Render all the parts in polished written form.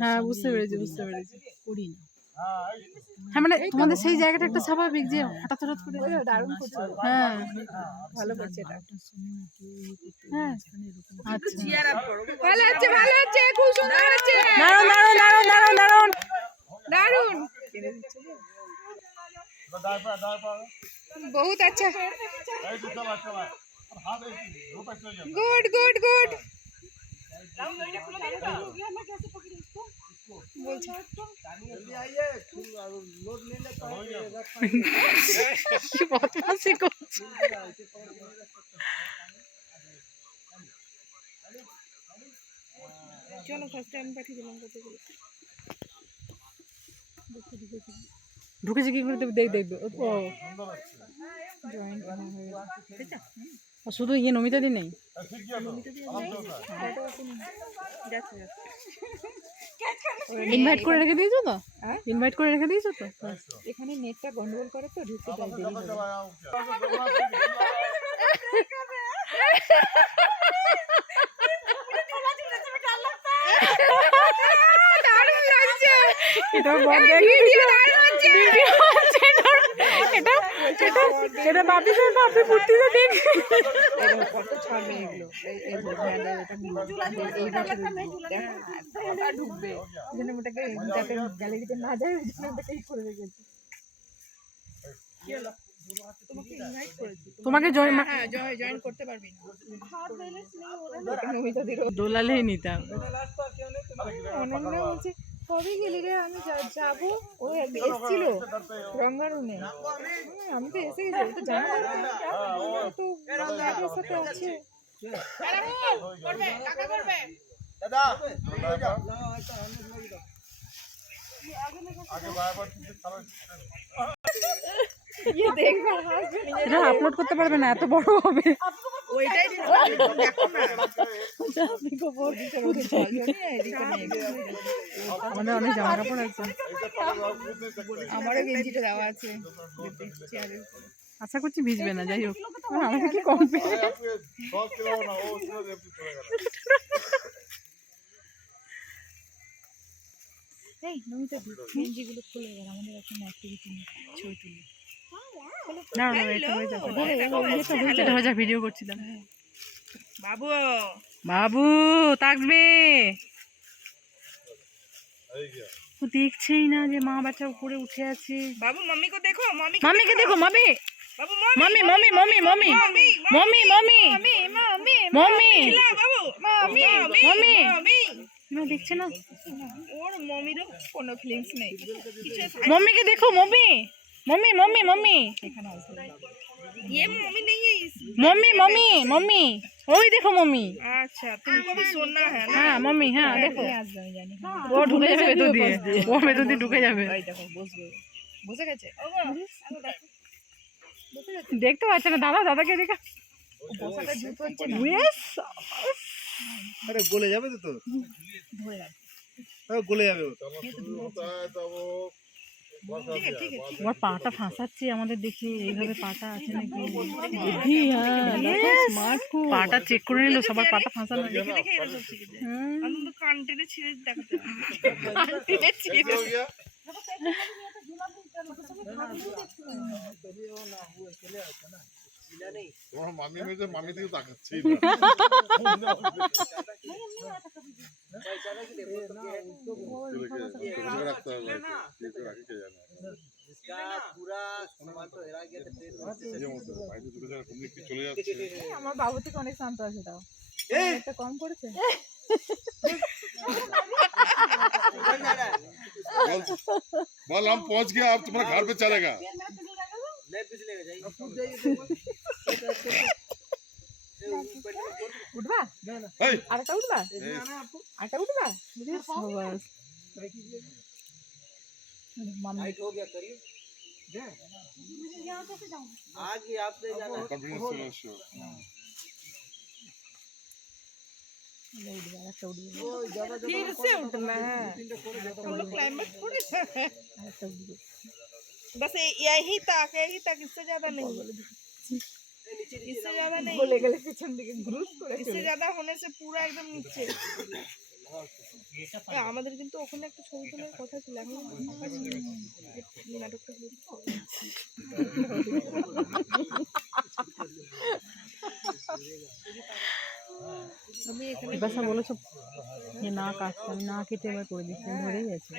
হ্যাঁ বুঝতে পেরেছি করি না। হ্যাঁ মানে তোমাদের সেই জায়গাটা একটা স্বাভাবিক যে হঠাৎ হঠাৎ করে দারুণ করছে। হ্যাঁ ভালো করছে এটা। হ্যাঁ আচ্ছা ভালো আছে খুব সুন্দর আছে। দারুণ দারুণ দারুণ দারুণ দারুণ দারুণ बहुत अच्छा गुड गुड गुड বদমাশি করছে। चलो फर्स्ट टाइम पाठी दिलाम कत गुलो ঢুকেছে কি করে দেখবে ও জয়েন্ট শুধু ইয়ে নমিতা দি নেই ইনভাইট করে রেখে দিয়েছো তো ইনভাইট করে রেখে দিয়েছো তো এখানে নেটটা গন্ডগোল করে তো ঢুকতে দেয় দেরি হবে দারুণ লাগছে এটা বন্ধ ভিডিও এটা এটা এটা বাপি ফুর্তিতে দেখ কত ছাড়বে এগুলো এই ঢুকবে যেন ওটাকে যাতে গ্যালারিতে না যায় ওই জন্য ওটাকে করে রেখেছে তোমাকে জয়েন করতে পারবি না দোলালেই নিতাম অনন্যা বলছে কবে গেলি রে আমি যাবো ও এসেছিল রঙ্গারুনে আমি তো এসে গেছি তো জানি তো রাতের সাথে আছে এটা আপলোড করতে পারবে না এত বড় হবে ওইটাই দেখো না আমাদের অনেক জামা কাপড় আছে আমারও গেঞ্জিটা দেওয়া আছে আশা করছি ভিজবে না যাই হোক আমাকে কি কনফিডেন্স এই নমিতা গেঞ্জিগুলো খুলে গেল আমাদের এখন অ্যাক্টিভিটি নেই ছবি তুলি না না এটা হয়ে যাবে এটা হয়ে যাবে ভিডিও করছিলাম বাবু বাবু তাকবে ও দেখছেই না যে মা বাচ্চা উপরে উঠে আছে বাবু মাম্মিকে দেখো মাম্মিকে দেখো মামি বাবু মামি মামি মামি মামি মামি মামি মামি বাবু মাম্মি মামি মাম্মি না দেখছে না ওর মমিরও কোনো ফিলিংস নেই মাম্মিকে দেখো মামি मम्मी मम्मी मम्मी ये मम्मी नहीं है मम्मी मम्मी मम्मी वही देखो मम्मी अच्छा तुमको भी सुनना है ना हाँ मम्मी हाँ देखो वो ढुके जाবে ভেতর দিয়ে ও ভেতর দিয়ে ঢুকে যাবে এই দেখো বসবে বসে গেছে দেখতে পাচ্ছে না দাদাকে দেখা বসাটা জুত হচ্ছে না ইয়েস আরে গলে যাবে তো ধরে রাখ গলে যাবে ওর পাটা ফাঁসাচ্ছে আমাদের দেখি এইভাবে পাটা আছে নাকি পাটা চেক করে নিল সবার পাটা ফাঁসানো দেখে এরা সব শিখেছে আমি তো কান টেনে ছিঁড়ে দেখাতে তোমার মামি মেয়ে মামি দিকে তাকাচ্ছি আমার বাবু থেকে অনেক শান্ত আছে তাও একটা কম করেছে बोल हम पहुंच गए अब तुम्हारा घर पे चलेगा उठवा आटा उठवा आटा उठवा हाइट हो गया करिए आगे आप ले जाना फिर से उठना है क्लाइमेट थोड़ी बस यही तक इससे ज्यादा नहीं इससे ज्यादा नहीं बोले गले पीछे दिखे ग्रुप इससे ज्यादा होने से पूरा एकदम नीचे আমাদের কিন্তু ওখানে একটা ছবি তোলার কথা ছিল, আমি নাটকটা আমি এখানে বাসা বলেছো যে না কাটতে, আমি না কেটে এবার করে দিচ্ছি, ধরেই গেছে।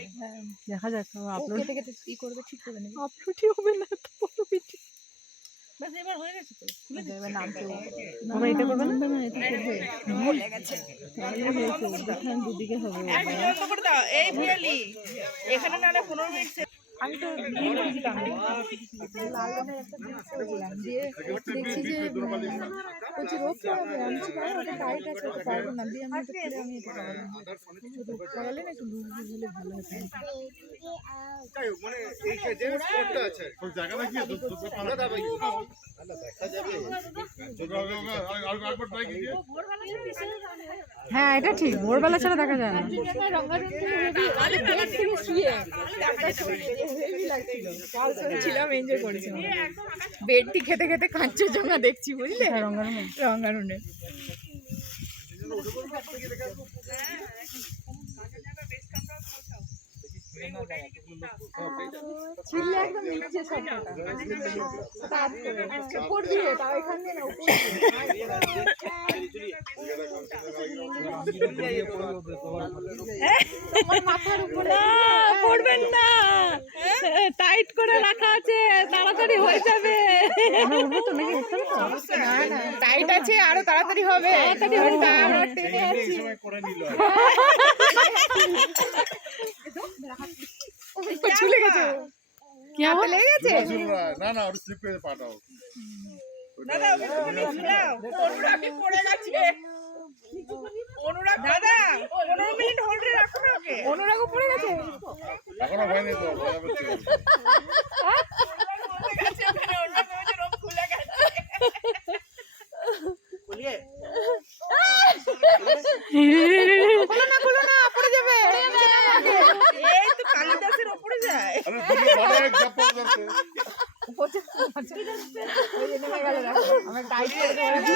দেখা যাক আপলোড কেটে কেটে ই করবে, ঠিক করে নেবে। আপলোডই হবে না তো বড় ভিডিও। বাস এবার হয়ে গেছে তো, খুলে দে। এবার নাম চলে আবার এটা করবে না, না এটা করবে ভুলে গেছে। তাহলে হয়েছে দুখান দুদিকে হবে। বন্ধ করে দাও এই পিয়ালি, এখানে না 15 মিনিট। আমি তো বিয়ে করেছিলাম, লাল রঙের একটা ড্রেস করেছিলাম, দিয়ে দেখছি যে বলছি রোদ পড়াবে, আমি বলছি না ওটা টাইট আছে, ওটা পারবো না, দিয়ে আমি এটা খুলে আমি এটা করালাম। শুধু করালে না একটু লুজ লুজ হলে ভালো হতো। ওই জায়গাটা কি আছে? দুটো পালা যাবে কি? দেখা যাবে। আরেকবার ট্রাই করিয়ে। হ্যাঁ এটা ঠিক, ভোরবেলা ছাড়া দেখা যায় না। ছিলাম, এনজয় করেছিলাম, বেডটি খেতে খেতে কাঞ্চনজঙ্ঘা দেখছি, বুঝলে, রঙ্গারঙ্গে রঙ্গারুনে। ছিললে একদম নিচে সবটা তাপ করে উপর দিয়ে, তাও এখান দিয়ে না, উপর মাথার উপরে পড়বেন না, টাইট করে রাখা আছে, তাড়াতাড়ি হয়ে যাবে। না না টাইট আছে, আরো তাড়াতাড়ি হবে, তাড়াতাড়ি হবে, আমরা টেনে আছি। চলে গেছে, কি হবে? লেগে গেছে। না না ওটা স্লিপ করে পাঠাও। দাদা অনুরাগ পড়ে যাচ্ছে, অনুরাগ দাদা 15 মিনিট হোল্ডে রাখো না ওকে। অনুরাগও পড়ে গেছে, এখনো হয়নি তো ভয় করছে। অনুরাগ বলছে রোগ খুলে গেছে। খুলিয়ে খুলো না পড়ে যাবে, এই তো কালিদাসের উপরে যায়। আরে দুটো অনেক জাপা করছে। ওই যে নেমে গেল, আমি টাইট করে দেবো।